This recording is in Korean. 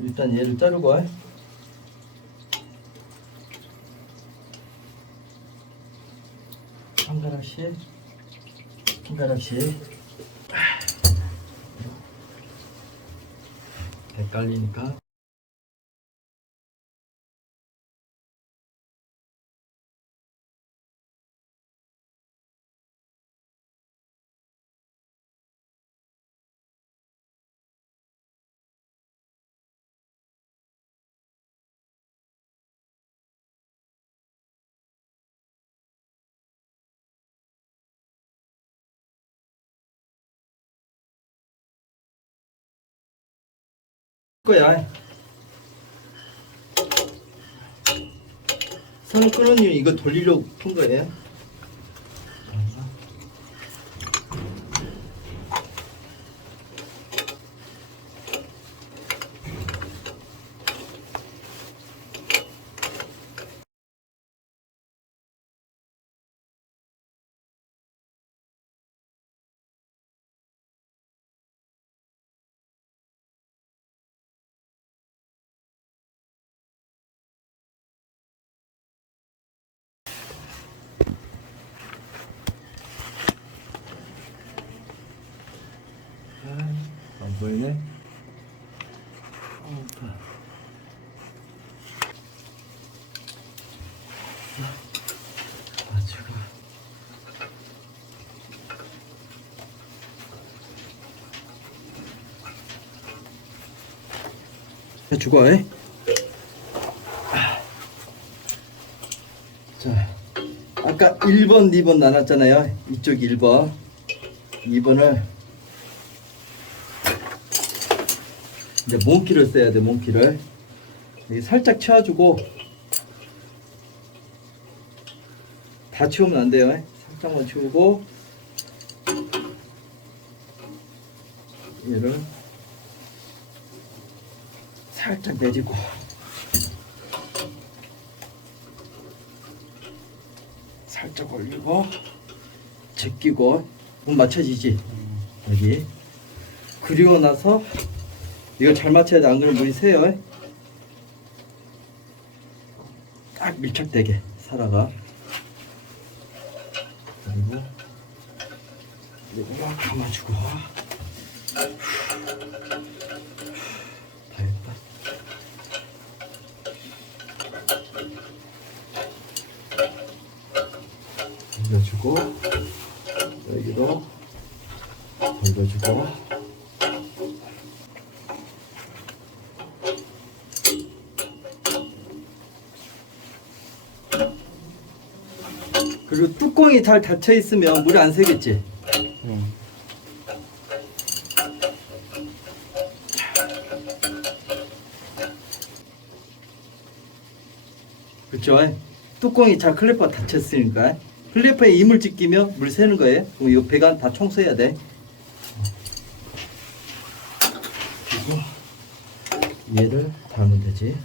일단 얘를 자르고 한 가락씩 한 가락씩 헷갈리니까 거야. 선 끄는 이유 이거 돌리려고 푼 거예요. 안 보이네. 가지고 해주고. 자, 아까 1번, 2번 나눴잖아요. 이쪽 1번, 2번을 이제 몽키를 써야 돼. 몽키를 여기 살짝 채워주고, 다 채우면 안 돼요. 살짝만 채우고 얘를 살짝 내리고 살짝 올리고 제끼고 문 맞춰지지 여기. 그리고 나서 이거 잘 맞춰야 돼. 안 그러면 물이 새요. 딱 밀착되게 살아가. 그리고 이거 감아주고. 다 했다. 돌려주고 여기도 돌려주고. 그리고 뚜껑이 잘 닫혀 있으면 물이 안 새겠지. 그렇죠? 뚜껑이 잘 클래퍼가 닫혔으니까. 클래퍼에 이물질 끼면 물 새는 거예요. 그럼 이 배관 다 청소해야 돼. 그리고 얘를 달면 되지.